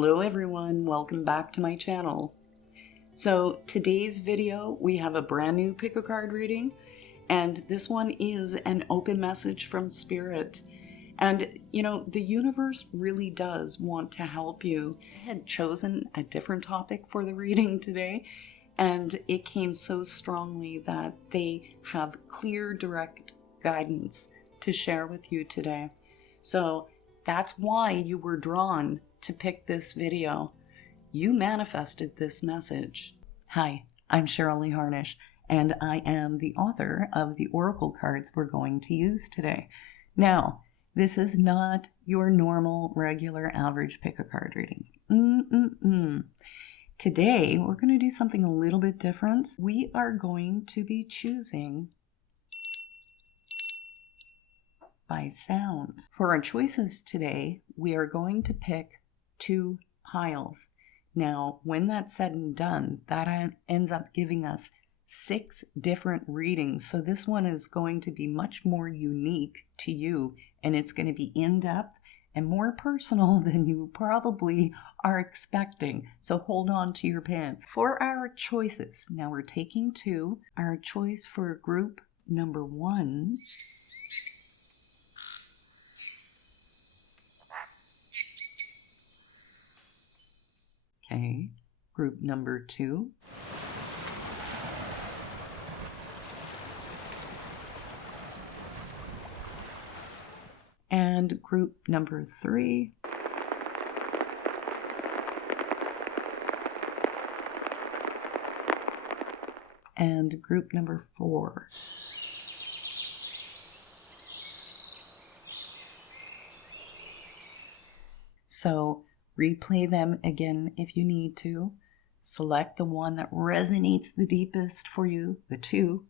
Hello everyone, welcome back to my channel. So today's video, we have a brand new pick a card reading, and this one is an open message from Spirit. And you know, the universe really does want to help you. I had chosen a different topic for the reading today, and it came so strongly that they have clear, direct guidance to share with you today. So that's why you were drawn to pick this video. You manifested this message. Hi, I'm Cheryl Harnish, and I am the author of the oracle cards we're going to use today. Now, this is not your normal, regular, average pick a card reading. Today, we're going to do something a little bit different. We are going to be choosing by sound. For our choices today, we are going to pick 2 piles. Now, when that's said and done, that ends up giving us 6 different readings. So this one is going to be much more unique to you, and it's going to be in-depth and more personal than you probably are expecting. So hold on to your pants. For our choices, now we're taking 2. Our choice for group number 1 . Okay, group number 2. And group number 3. And group number 4. So replay them again if you need to. Select the one that resonates the deepest for you, the 2,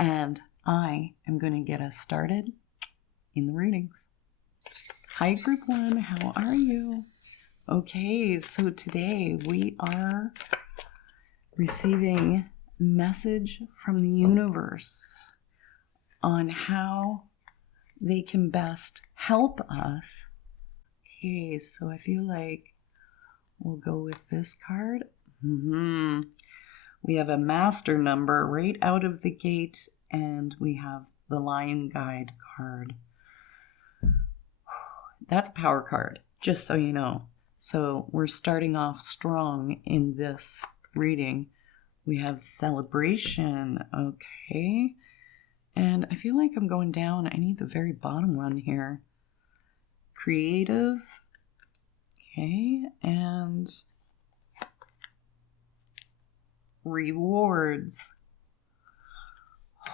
and I am going to get us started in the readings. Hi group 1, how are you? Okay, so today we are receiving a message from the universe on how they can best help us. Okay, so I feel like we'll go with this card. We have a master number right out of the gate, and we have the Lion Guide card. That's a power card, just so you know. So we're starting off strong in this reading. We have celebration, okay. And I feel like I'm going down. I need the very bottom one here. Creative, okay, and rewards.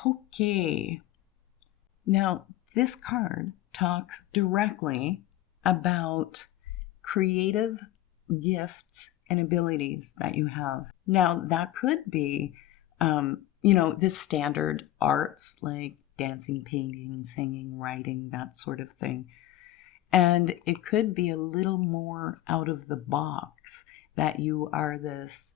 Okay, now this card talks directly about creative gifts and abilities that you have. Now that could be, the standard arts like dancing, painting, singing, writing, that sort of thing. And it could be a little more out of the box, that you are this,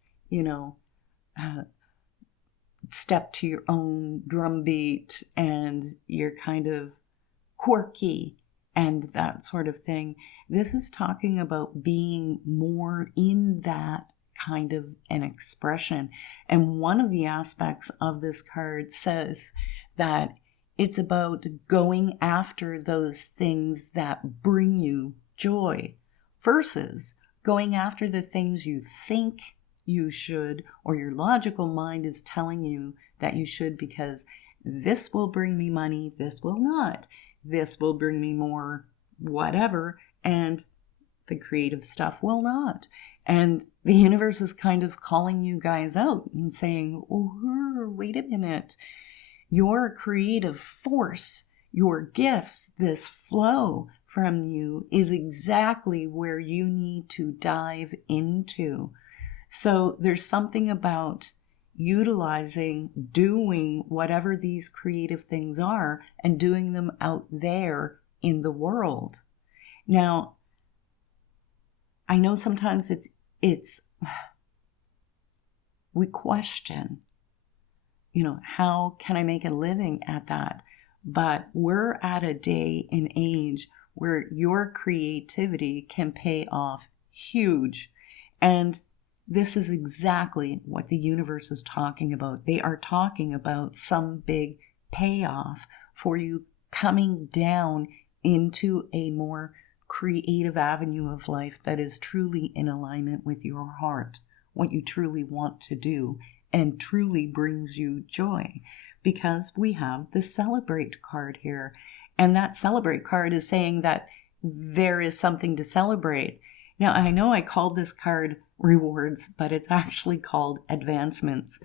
step to your own drumbeat, and you're kind of quirky and that sort of thing. This is talking about being more in that kind of an expression. And one of the aspects of this card says that it's about going after those things that bring you joy versus going after the things you think you should, or your logical mind is telling you that you should, because this will bring me money, this will not. This will bring me more whatever, and the creative stuff will not. And the universe is kind of calling you guys out and saying, oh, wait a minute. Your creative force, your gifts, this flow from you is exactly where you need to dive into. So there's something about utilizing, doing whatever these creative things are and doing them out there in the world. Now, I know sometimes it's we question, how can I make a living at that? But we're at a day and age where your creativity can pay off huge. And this is exactly what the universe is talking about. They are talking about some big payoff for you coming down into a more creative avenue of life that is truly in alignment with your heart, what you truly want to do, and truly brings you joy. Because we have the Celebrate card here. And that Celebrate card is saying that there is something to celebrate. Now, I know I called this card Rewards, but it's actually called Advancements.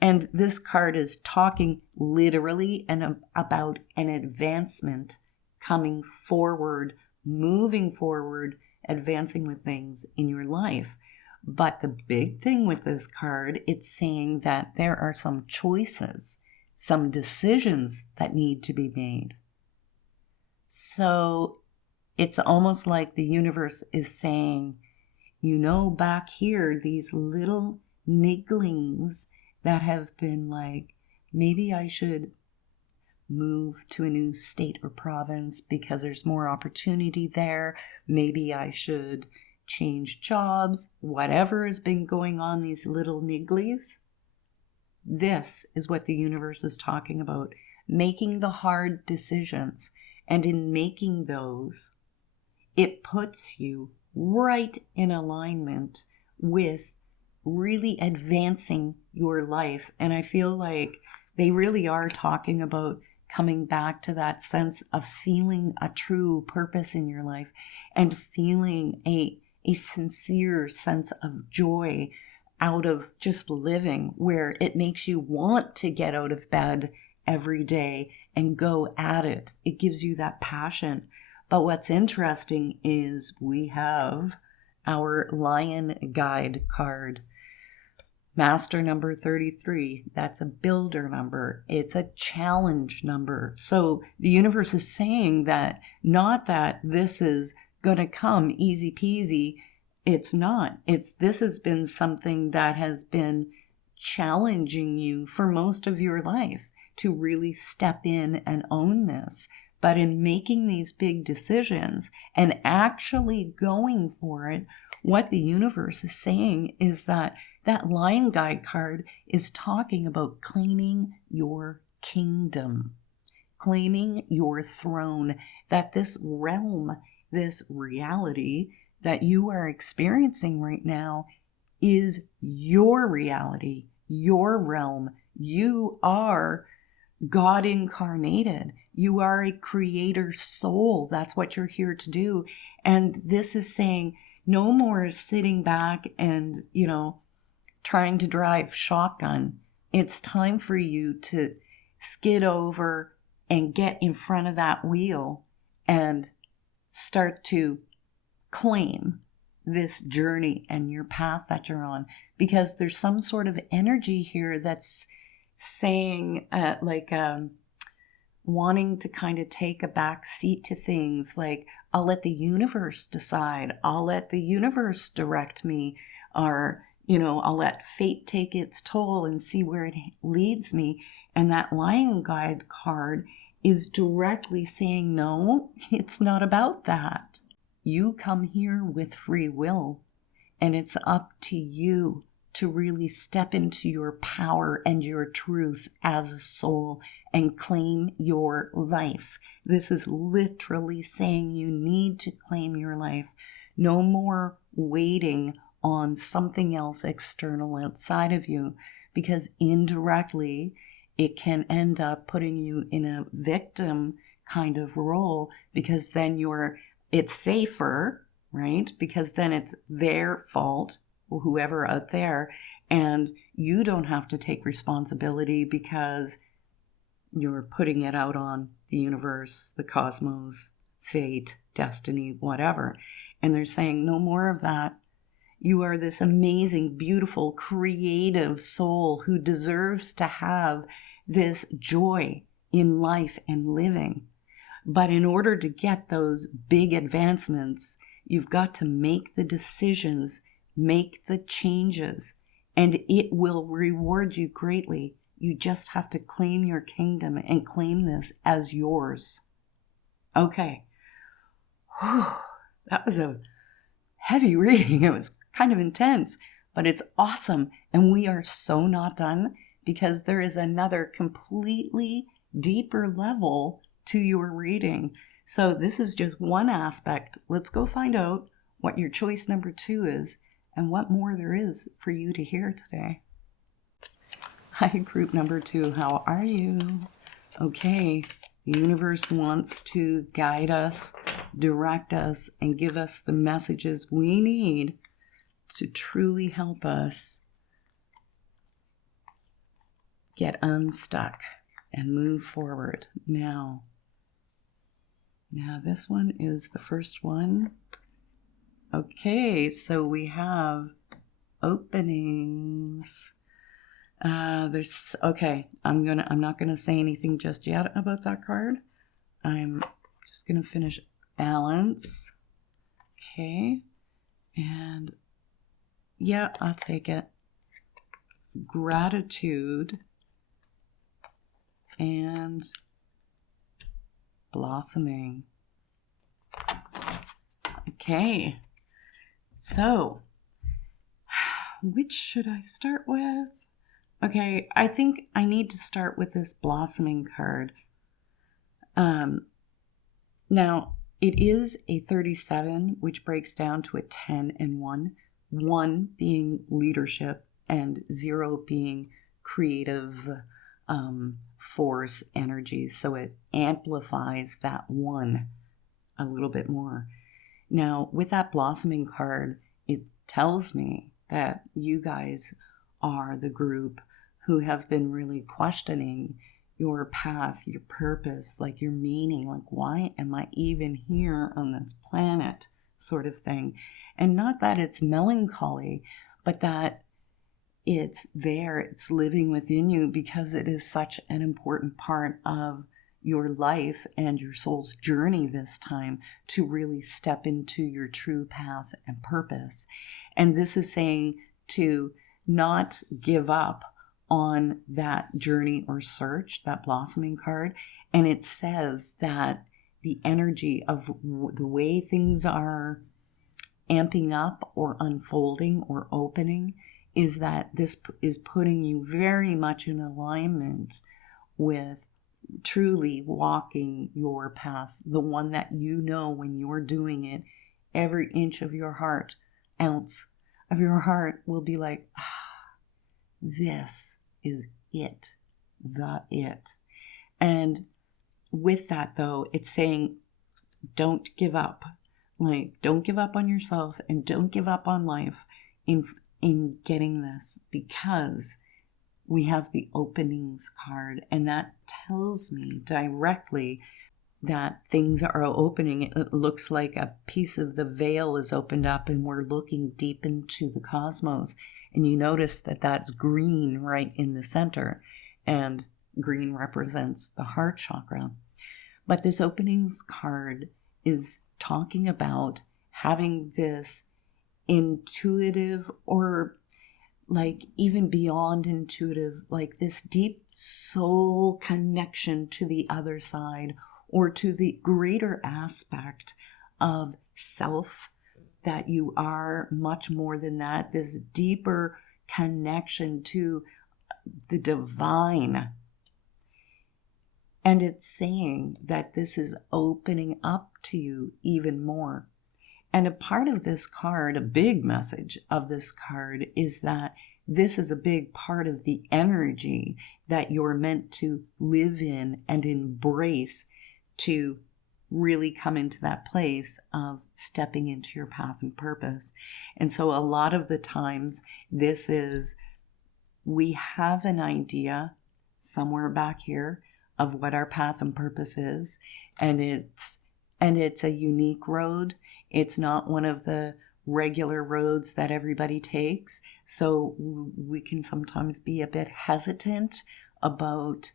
And this card is talking literally and about an advancement, coming forward, moving forward, advancing with things in your life. But the big thing with this card, it's saying that there are some choices, some decisions that need to be made. So it's almost like the universe is saying, back here, these little nigglings that have been like, maybe I should move to a new state or province because there's more opportunity there. Maybe I should change jobs, whatever has been going on, these little nigglies. This is what the universe is talking about, making the hard decisions. And in making those, it puts you right in alignment with really advancing your life. And I feel like they really are talking about coming back to that sense of feeling a true purpose in your life and feeling a sincere sense of joy out of just living, where it makes you want to get out of bed every day and go at it. It gives you that passion. But what's interesting is we have our Lion Guide card. Master number 33, that's a builder number. It's a challenge number. So the universe is saying that not that this is going to come easy peasy. It's not. This has been something that has been challenging you for most of your life to really step in and own this. But in making these big decisions and actually going for it, what the universe is saying is that Lion Guide card is talking about claiming your kingdom, claiming your throne, that this realm, this reality that you are experiencing right now is your reality, your realm. You are God incarnated. You are a creator soul. That's what you're here to do. And this is saying no more sitting back and, trying to drive shotgun. It's time for you to skid over and get in front of that wheel and start to claim this journey and your path that you're on, because there's some sort of energy here that's saying wanting to kind of take a back seat to things, like I'll let the universe decide, I'll let the universe direct me, or I'll let fate take its toll and see where it leads me. And that Lion Guide card is directly saying, no, it's not about that. You come here with free will, and it's up to you to really step into your power and your truth as a soul and claim your life. This is literally saying you need to claim your life. No more waiting on something else external outside of you, because indirectly it can end up putting you in a victim kind of role, because then it's safer, right? Because then it's their fault, whoever out there, and you don't have to take responsibility because you're putting it out on the universe, the cosmos, fate, destiny, whatever. And they're saying no more of that. You are this amazing, beautiful, creative soul who deserves to have this joy in life and living. But in order to get those big advancements, you've got to make the decisions, make the changes, and it will reward you greatly. You just have to claim your kingdom and claim this as yours. Okay. That was a heavy reading. It was kind of intense, but it's awesome. And we are so not done, because there is another completely deeper level to your reading. So this is just one aspect. Let's go find out what your choice number 2 is and what more there is for you to hear today. Hi, group number 2. How are you? Okay, the universe wants to guide us, direct us, and give us the messages we need to truly help us get unstuck and move forward. Now this one is the first one. Okay, so we have openings. Okay, I'm not gonna say anything just yet about that card. I'm just gonna finish balance. Okay, and yeah, I'll take it. Gratitude and blossoming. Okay, so which should I start with? Okay, I think I need to start with this blossoming card. Now, it is a 37, which breaks down to a 10 and 1. 1 being leadership and 0 being creative force energies. So it amplifies that 1 a little bit more. Now, with that blossoming card, it tells me that you guys are the group who have been really questioning your path, your purpose, like your meaning, like why am I even here on this planet, sort of thing. And not that it's melancholy, but that it's there, it's living within you, because it is such an important part of your life and your soul's journey this time to really step into your true path and purpose. And this is saying to not give up on that journey or search, that blossoming card. And it says that the energy of the way things are amping up or unfolding or opening is that this is putting you very much in alignment with truly walking your path, the one that you know when you're doing it, every inch of your heart, ounce of your heart will be like, this is it, the it. And with that, though, it's saying don't give up. Like, don't give up on yourself and don't give up on life in getting this, because we have the openings card, and that tells me directly that things are opening. It looks like a piece of the veil is opened up and we're looking deep into the cosmos. And you notice that that's green right in the center, and green represents the heart chakra. But this openings card is talking about having this intuitive, or like even beyond intuitive, like this deep soul connection to the other side, or to the greater aspect of self, that you are much more than that, this deeper connection to the divine. And it's saying that this is opening up to you even more. And a part of this card, a big message of this card, is that this is a big part of the energy that you're meant to live in and embrace to really come into that place of stepping into your path and purpose. And so a lot of the times this is, we have an idea somewhere back here of what our path and purpose is, and it's a unique road. It's not one of the regular roads that everybody takes. So we can sometimes be a bit hesitant about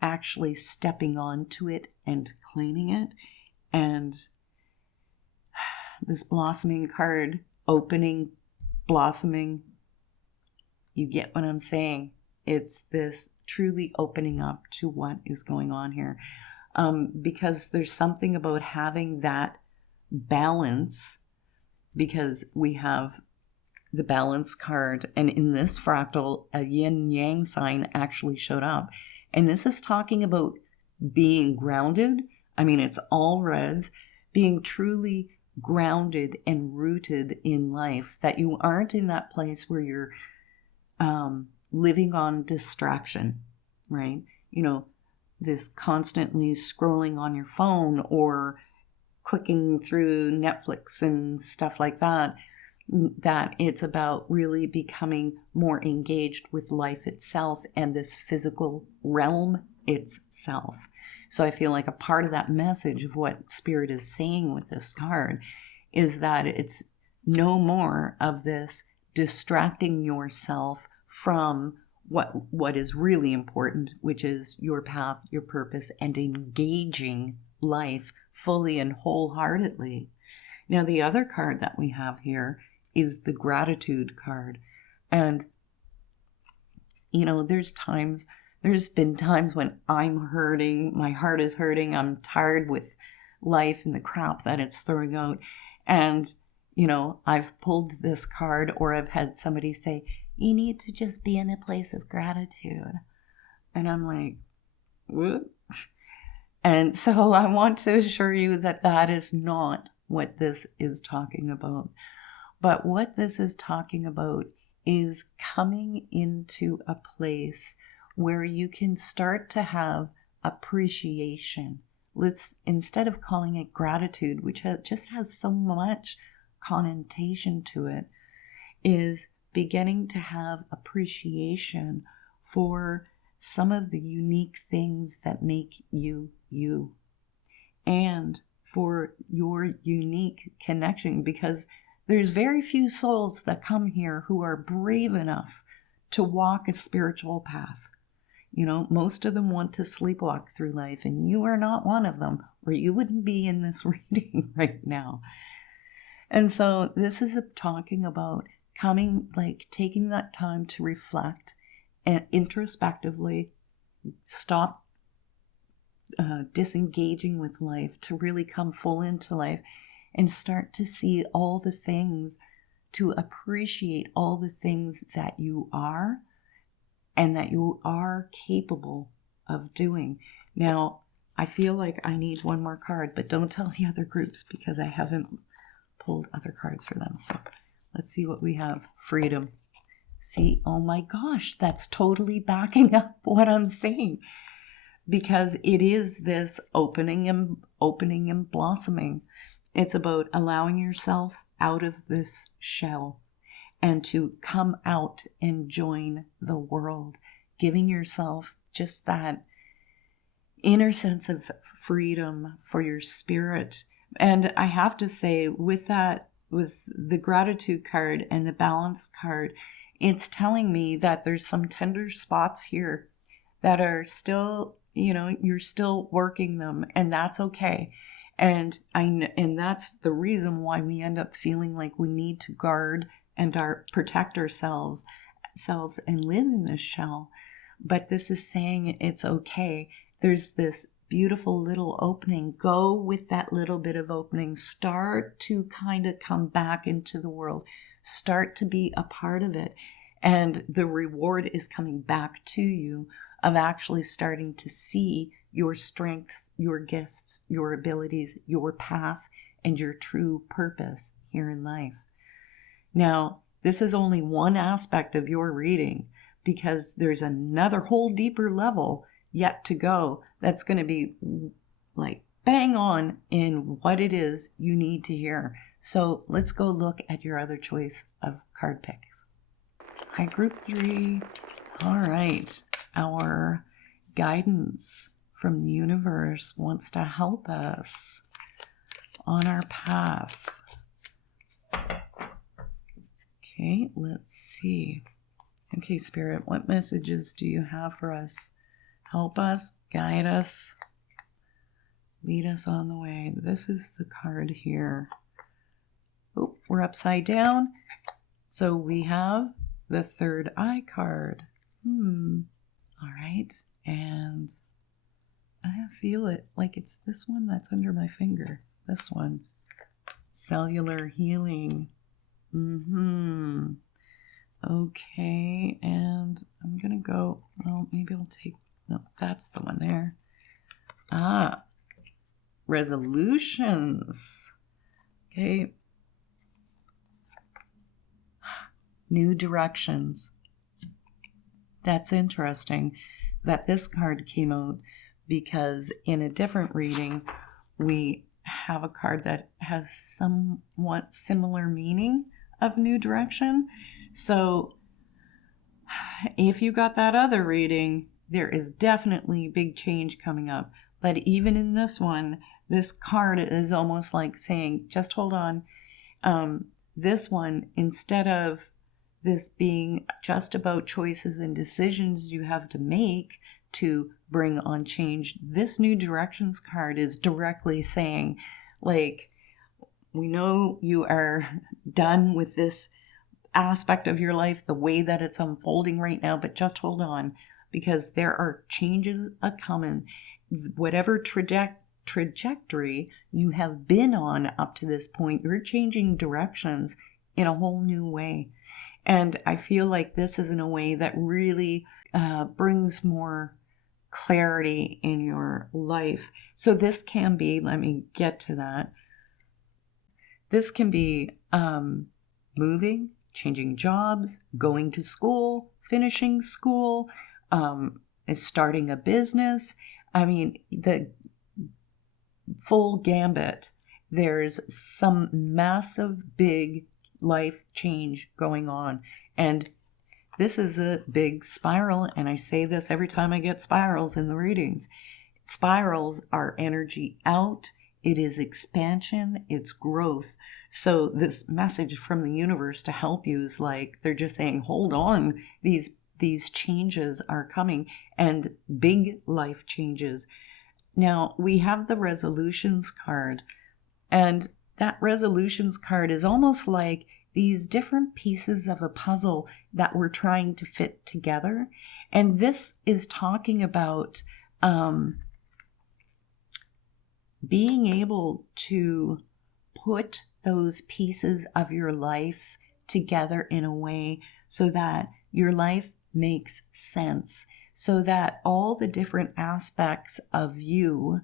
actually stepping onto it and claiming it. And this blossoming card, opening, blossoming, you get what I'm saying. It's this truly opening up to what is going on here. Because there's something about having that balance because we have the balance card, and in this fractal, a yin yang sign actually showed up. And this is talking about being grounded. I mean, it's all reds, being truly grounded and rooted in life, that you aren't in that place where you're living on distraction, right? You know, this constantly scrolling on your phone or clicking through Netflix and stuff like that, that it's about really becoming more engaged with life itself and this physical realm itself. So I feel like a part of that message of what Spirit is saying with this card is that it's no more of this distracting yourself from what is really important, which is your path, your purpose, and engaging life fully and wholeheartedly. Now, the other card that we have here is the gratitude card. And, you know, there's been times when I'm hurting, my heart is hurting, I'm tired with life and the crap that it's throwing out. And, you know, I've pulled this card, or I've had somebody say, you need to just be in a place of gratitude. And I'm like, what? And so I want to assure you that that is not what this is talking about. But what this is talking about is coming into a place where you can start to have appreciation. Instead of calling it gratitude, which just has so much connotation to it, is beginning to have appreciation for some of the unique things that make you you, and for your unique connection, because there's very few souls that come here who are brave enough to walk a spiritual path. You know, most of them want to sleepwalk through life, and you are not one of them, or you wouldn't be in this reading right now. And so this is talking about taking that time to reflect and introspectively stop disengaging with life, to really come full into life and start to see all the things, to appreciate all the things that you are and that you are capable of doing. Now, I feel like I need one more card, but don't tell the other groups because I haven't pulled other cards for them. So let's see what we have. Freedom. See, oh my gosh, that's totally backing up what I'm saying, because it is this opening and blossoming. It's about allowing yourself out of this shell and to come out and join the world, giving yourself just that inner sense of freedom for your spirit. And I have to say, with that, with the gratitude card and the balance card, it's telling me that there's some tender spots here that are still, you know, you're still working them, and that's okay. And that's the reason why we end up feeling like we need to guard and protect ourselves and live in this shell. But this is saying it's okay. There's this beautiful little opening. Go with that little bit of opening. Start to kind of come back into the world. Start to be a part of it. And the reward is coming back to you of actually starting to see your strengths, your gifts, your abilities, your path, and your true purpose here in life. Now, this is only one aspect of your reading, because there's another whole deeper level yet to go that's going to be like bang on in what it is you need to hear. So let's go look at your other choice of card picks. Hi, group 3. All right. Our guidance from the universe wants to help us on our path. Okay, let's see. Okay, Spirit, what messages do you have for us? Help us, guide us, lead us on the way. This is the card here. Oh, we're upside down. So we have the third eye card. All right. And I feel it like it's this one that's under my finger. This one. cellular healing. Okay, and I'm gonna go, well, maybe I'll take, no, that's the one there. Resolutions. Okay. New directions. That's interesting that this card came out, because in a different reading, we have a card that has somewhat similar meaning of new direction. So if you got that other reading, there is definitely big change coming up. But even in this one, this card is almost like saying, just hold on. This one, instead of this being just about choices and decisions you have to make to bring on change, this new directions card is directly saying, like, we know you are done with this aspect of your life, the way that it's unfolding right now, but just hold on, because there are changes a-coming. Whatever trajectory you have been on up to this point, you're changing directions in a whole new way. And I feel like this is in a way that really brings more clarity in your life. So this can be, let me get to that. This can be moving, changing jobs, going to school, finishing school, starting a business. I mean, the full gambit. There's some massive, big life change going on. And this is a big spiral. And I say this every time I get spirals in the readings. Spirals are energy out. It is expansion. It's growth. So this message from the universe to help you is like, they're just saying, hold on. These changes are coming, and big life changes. Now we have the resolutions card, and that resolutions card is almost like these different pieces of a puzzle that we're trying to fit together. And this is talking about being able to put those pieces of your life together in a way so that your life makes sense, so that all the different aspects of you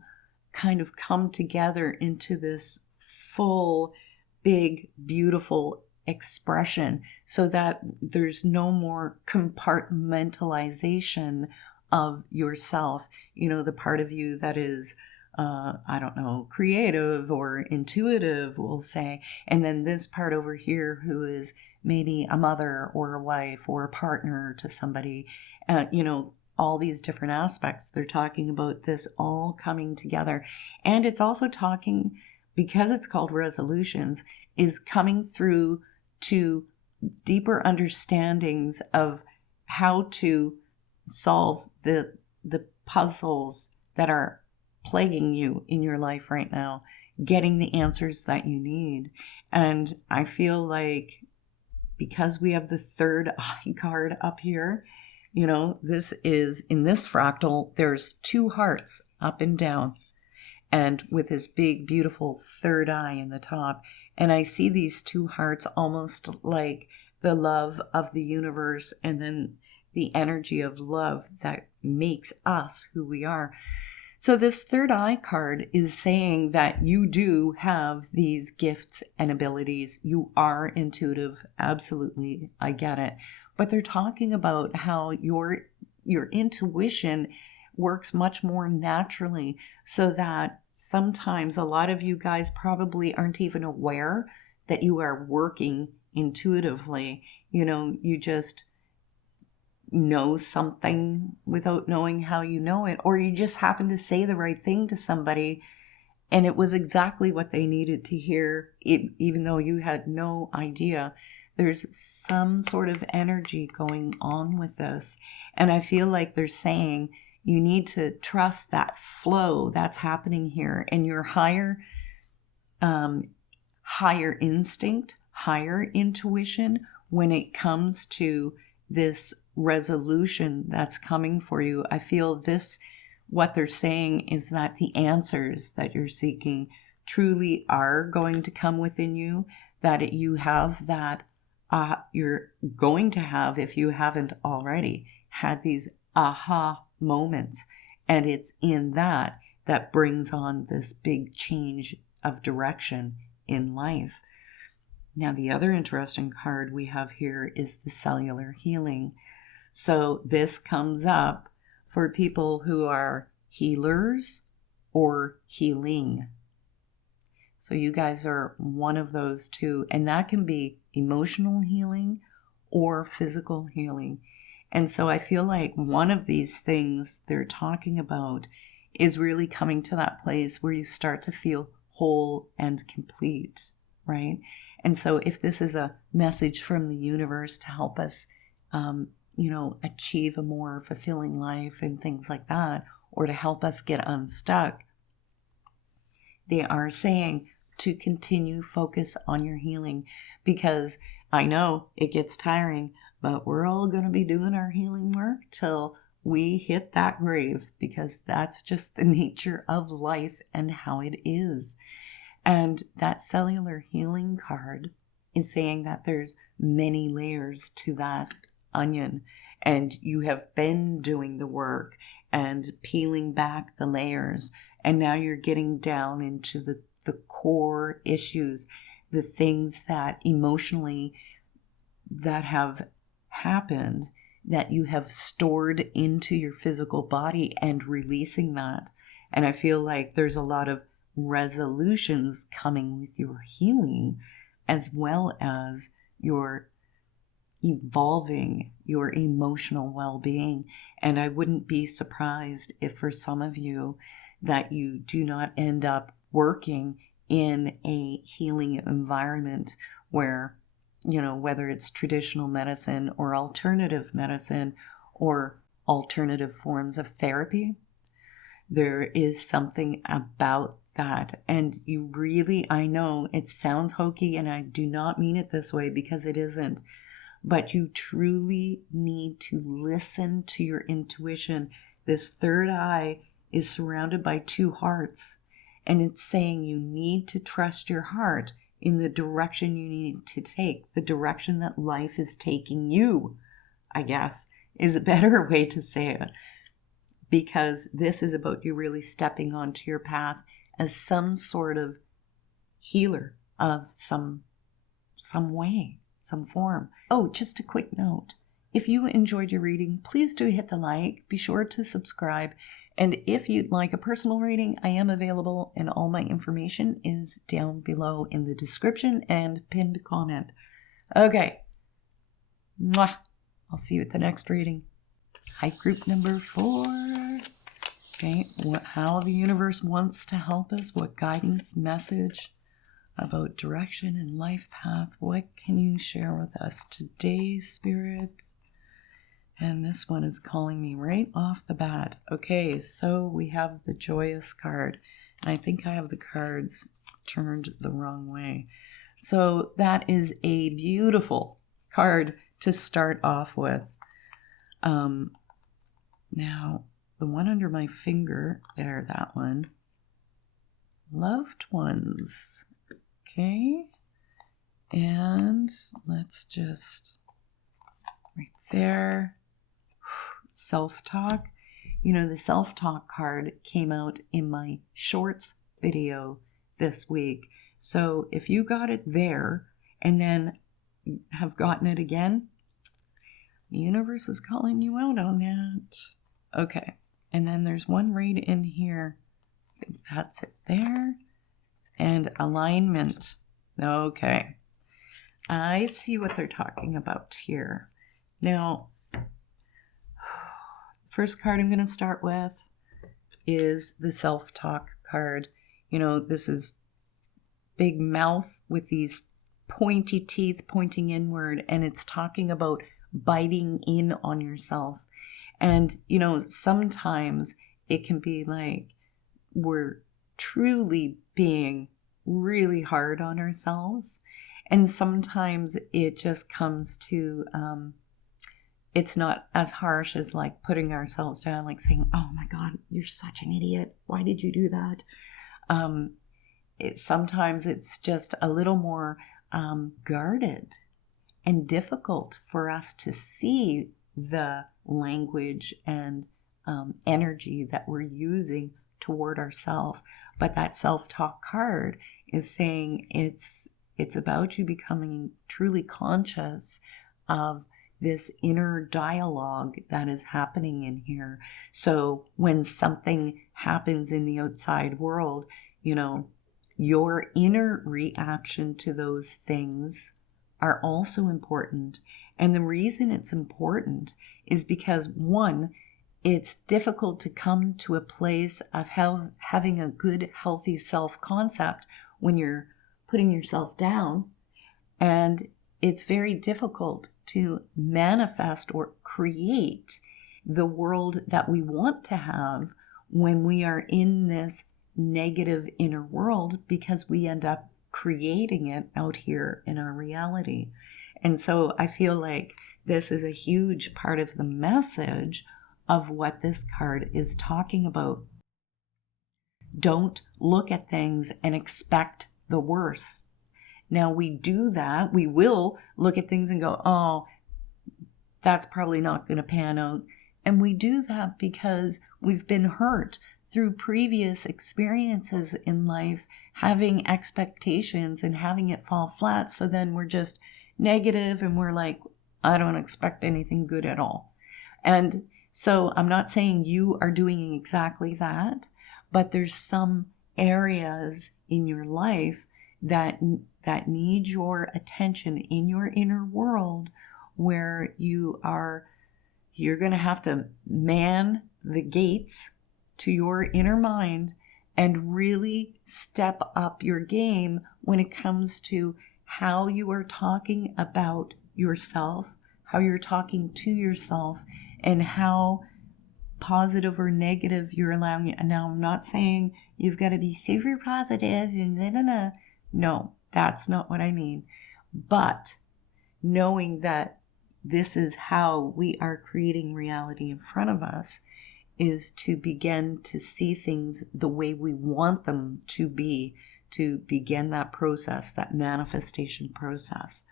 kind of come together into this full, big, beautiful expression, so that there's no more compartmentalization of yourself. You know, the part of you that is, I don't know, creative or intuitive, we'll say, and then this part over here who is maybe a mother or a wife or a partner to somebody, you know, all these different aspects. They're talking about this all coming together. And it's also talking, because it's called resolutions, is coming through to deeper understandings of how to solve the puzzles that are plaguing you in your life right now, getting the answers that you need. And I feel like, because we have the third eye card up here, you know, this is, in this fractal, there's two hearts up and down, and with this big, beautiful third eye in the top. And I see these two hearts almost like the love of the universe, and then the energy of love that makes us who we are. So this third eye card is saying that you do have these gifts and abilities. You are intuitive. Absolutely. I get it. But they're talking about how your intuition works much more naturally, so that sometimes a lot of you guys probably aren't even aware that you are working intuitively. You know, you just know something without knowing how you know it, or you just happen to say the right thing to somebody and it was exactly what they needed to hear, even though you had no idea. There's some sort of energy going on with this, and I feel like they're saying you need to trust that flow that's happening here, and your higher instinct, higher intuition when it comes to this resolution that's coming for you. I feel this, what they're saying is that the answers that you're seeking, truly are going to come within you, that you have that, you're going to have, if you haven't already, had these aha moments. And it's in that brings on this big change of direction in life. Now, the other interesting card we have here is the cellular healing. So this comes up for people who are healers or healing. So you guys are one of those two, and that can be emotional healing or physical healing. And so I feel like one of these things they're talking about is really coming to that place where you start to feel whole and complete, right? And so if this is a message from the universe to help us, achieve a more fulfilling life and things like that, or to help us get unstuck, they are saying to continue focus on your healing, because I know it gets tiring, but we're all going to be doing our healing work till we hit that grave, because that's just the nature of life and how it is. And that cellular healing card is saying that there's many layers to that onion, and you have been doing the work and peeling back the layers, and now you're getting down into the core issues, the things that emotionally that have happened that you have stored into your physical body, and releasing that. And I feel like there's a lot of resolutions coming with your healing, as well as your evolving your emotional well-being. And I wouldn't be surprised if for some of you that you do not end up working in a healing environment where, whether it's traditional medicine or alternative medicine or alternative forms of therapy, there is something about that. And you really, I know it sounds hokey, and I do not mean it this way because it isn't, but you truly need to listen to your intuition. This third eye is surrounded by two hearts, and it's saying you need to trust your heart in the direction you need to take, the direction that life is taking you, I guess, is a better way to say it. Because this is about you really stepping onto your path as some sort of healer of some way, some form. Oh, just a quick note. If you enjoyed your reading, please do hit the like. Be sure to subscribe. And if you'd like a personal reading, I am available, and all my information is down below in the description and pinned comment. Okay. Mwah. I'll see you at the next reading. High group number 4. Okay, how the universe wants to help us, what guidance message about direction and life path, what can you share with us today, Spirit? And this one is calling me right off the bat. Okay, so we have the joyous card, and I think I have the cards turned the wrong way. So that is a beautiful card to start off with. Now, the one under my finger, there, that one. Loved ones. Okay. And let's just, right there. Self-talk. The self-talk card came out in my shorts video this week. So if you got it there and then have gotten it again, the universe is calling you out on that. Okay. And then there's one right in here. I think that's it there. And alignment. Okay. I see what they're talking about here. Now, first card I'm going to start with is the self-talk card. This is big mouth with these pointy teeth pointing inward, and it's talking about biting in on yourself. And, sometimes it can be like we're truly being really hard on ourselves. And sometimes it just comes to, it's not as harsh as like putting ourselves down, like saying, oh my God, you're such an idiot. Why did you do that? sometimes it's just a little more guarded and difficult for us to see the language and energy that we're using toward ourselves. But that self-talk card is saying it's about you becoming truly conscious of this inner dialogue that is happening in here. So when something happens in the outside world, your inner reaction to those things are also important. And the reason it's important is because, one, it's difficult to come to a place of having a good, healthy self-concept when you're putting yourself down. And it's very difficult to manifest or create the world that we want to have when we are in this negative inner world, because we end up creating it out here in our reality. And so I feel like this is a huge part of the message of what this card is talking about. Don't look at things and expect the worst. Now we do that. We will look at things and go, oh, that's probably not going to pan out. And we do that because we've been hurt through previous experiences in life, having expectations and having it fall flat. So then we're just negative and we're like, I don't expect anything good at all. And so I'm not saying you are doing exactly that, but there's some areas in your life that need your attention in your inner world, where you're going to have to man the gates to your inner mind and really step up your game when it comes to how you are talking about yourself, how you're talking to yourself, and how positive or negative you're allowing it. And now I'm not saying you've got to be super positive and no, that's not what I mean. But knowing that this is how we are creating reality in front of us is to begin to see things the way we want them to be, to begin that process, that manifestation process.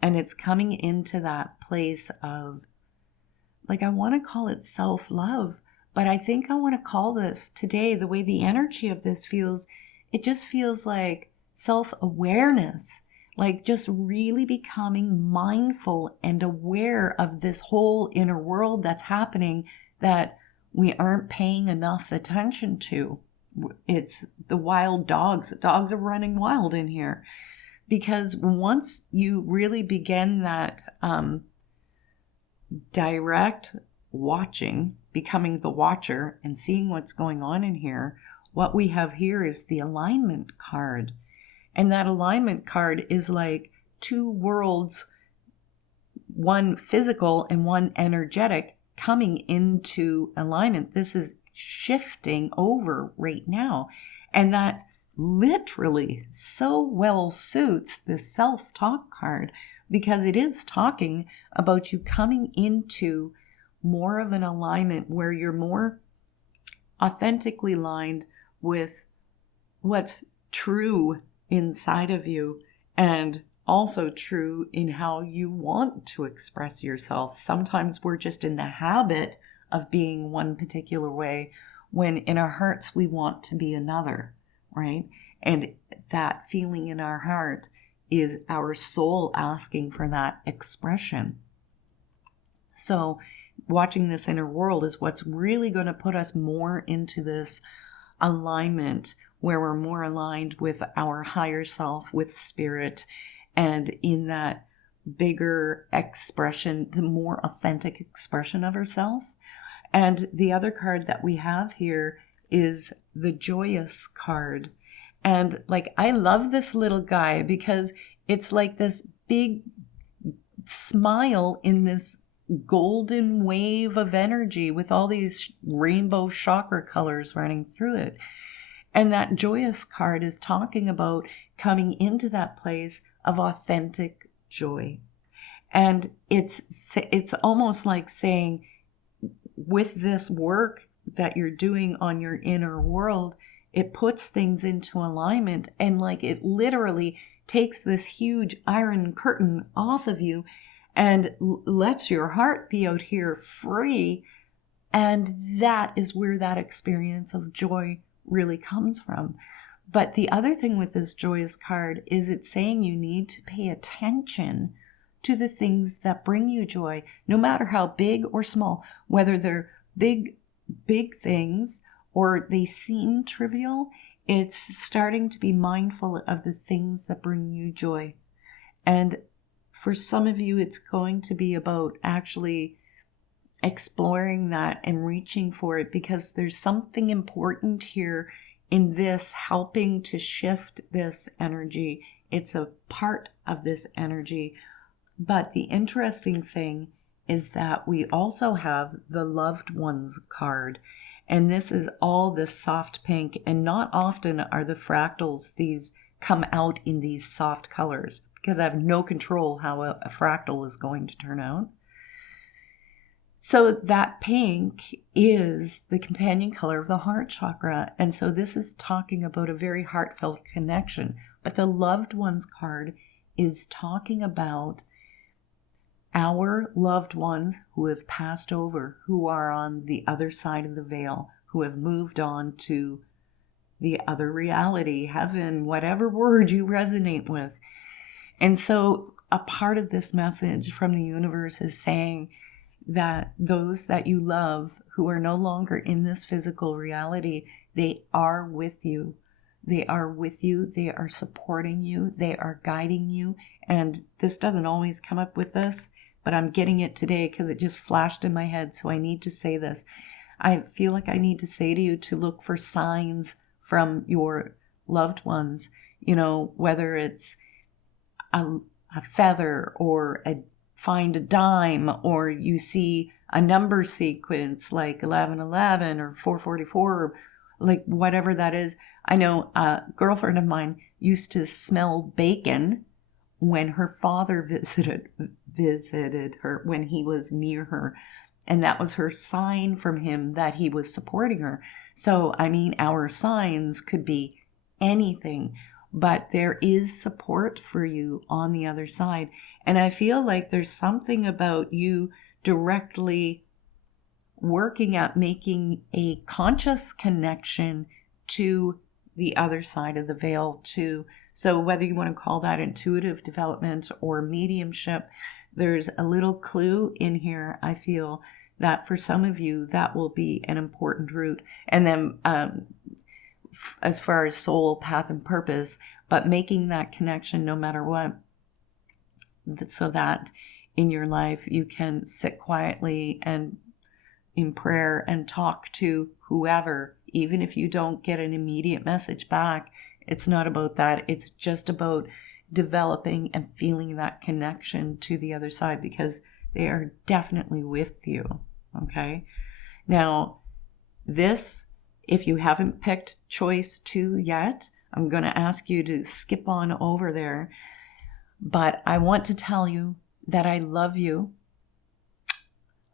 And it's coming into that place of, like, I want to call it self-love, but I think I want to call this today, the way the energy of this feels, it just feels like self-awareness, like just really becoming mindful and aware of this whole inner world that's happening that we aren't paying enough attention to. It's the wild dogs. Dogs are running wild in here. Because once you really begin that direct watching, becoming the watcher and seeing what's going on in here, what we have here is the alignment card. And that alignment card is like two worlds, one physical and one energetic, coming into alignment. This is shifting over right now. And that literally so well suits this self-talk card, because it is talking about you coming into more of an alignment where you're more authentically aligned with what's true inside of you, and also true in how you want to express yourself. Sometimes we're just in the habit of being one particular way, when in our hearts we want to be another, right? And that feeling in our heart is our soul asking for that expression. So watching this inner world is what's really going to put us more into this alignment, where we're more aligned with our higher self, with spirit, and in that bigger expression, the more authentic expression of ourselves. And the other card that we have here is the joyous card. And like, I love this little guy because it's like this big smile in this golden wave of energy with all these rainbow chakra colors running through it. And that joyous card is talking about coming into that place of authentic joy. And it's almost like saying, with this work that you're doing on your inner world, It puts things into alignment, and like it literally takes this huge iron curtain off of you and lets your heart be out here free. And that is where that experience of joy really comes from. But the other thing with this joyous card is it's saying you need to pay attention to the things that bring you joy, no matter how big or small, whether they're big things or they seem trivial. It's starting to be mindful of the things that bring you joy. And for some of you, it's going to be about actually exploring that and reaching for it, because there's something important here in this helping to shift this energy. It's a part of this energy. But the interesting thing is that we also have the loved ones card. And this is all this soft pink. And not often are the fractals, these come out in these soft colors, because I have no control how a fractal is going to turn out. So that pink is the companion color of the heart chakra. And so this is talking about a very heartfelt connection. But the loved ones card is talking about our loved ones who have passed over, who are on the other side of the veil, who have moved on to the other reality, heaven, whatever word you resonate with. And so a part of this message from the universe is saying that those that you love who are no longer in this physical reality, they are with you. They are with you. They are supporting you. They are guiding you. And this doesn't always come up with this, but I'm getting it today because it just flashed in my head. So I need to say this. I feel like I need to say to you to look for signs from your loved ones, you know, whether it's a feather or find a dime, or you see a number sequence like 1111 or 444, or like whatever that is. I know a girlfriend of mine used to smell bacon when her father visited her, when he was near her. And that was her sign from him that he was supporting her. So, I mean, our signs could be anything, but there is support for you on the other side. And I feel like there's something about you directly working at making a conscious connection to the other side of the veil too. So whether you want to call that intuitive development or mediumship, there's a little clue in here. I feel that for some of you, that will be an important route. And then as far as soul, path, and purpose, but making that connection no matter what, so that in your life you can sit quietly and in prayer and talk to whoever, even if you don't get an immediate message back. It's not about that. It's just about developing and feeling that connection to the other side, because they are definitely with you. Okay. Now, this, if you haven't picked choice 2 yet, I'm going to ask you to skip on over there. But I want to tell you that I love you.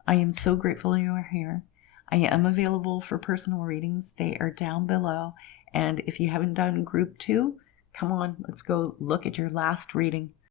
I am so grateful you are here. I am available for personal readings. They are down below. And if you haven't done group 2, come on, let's go look at your last reading.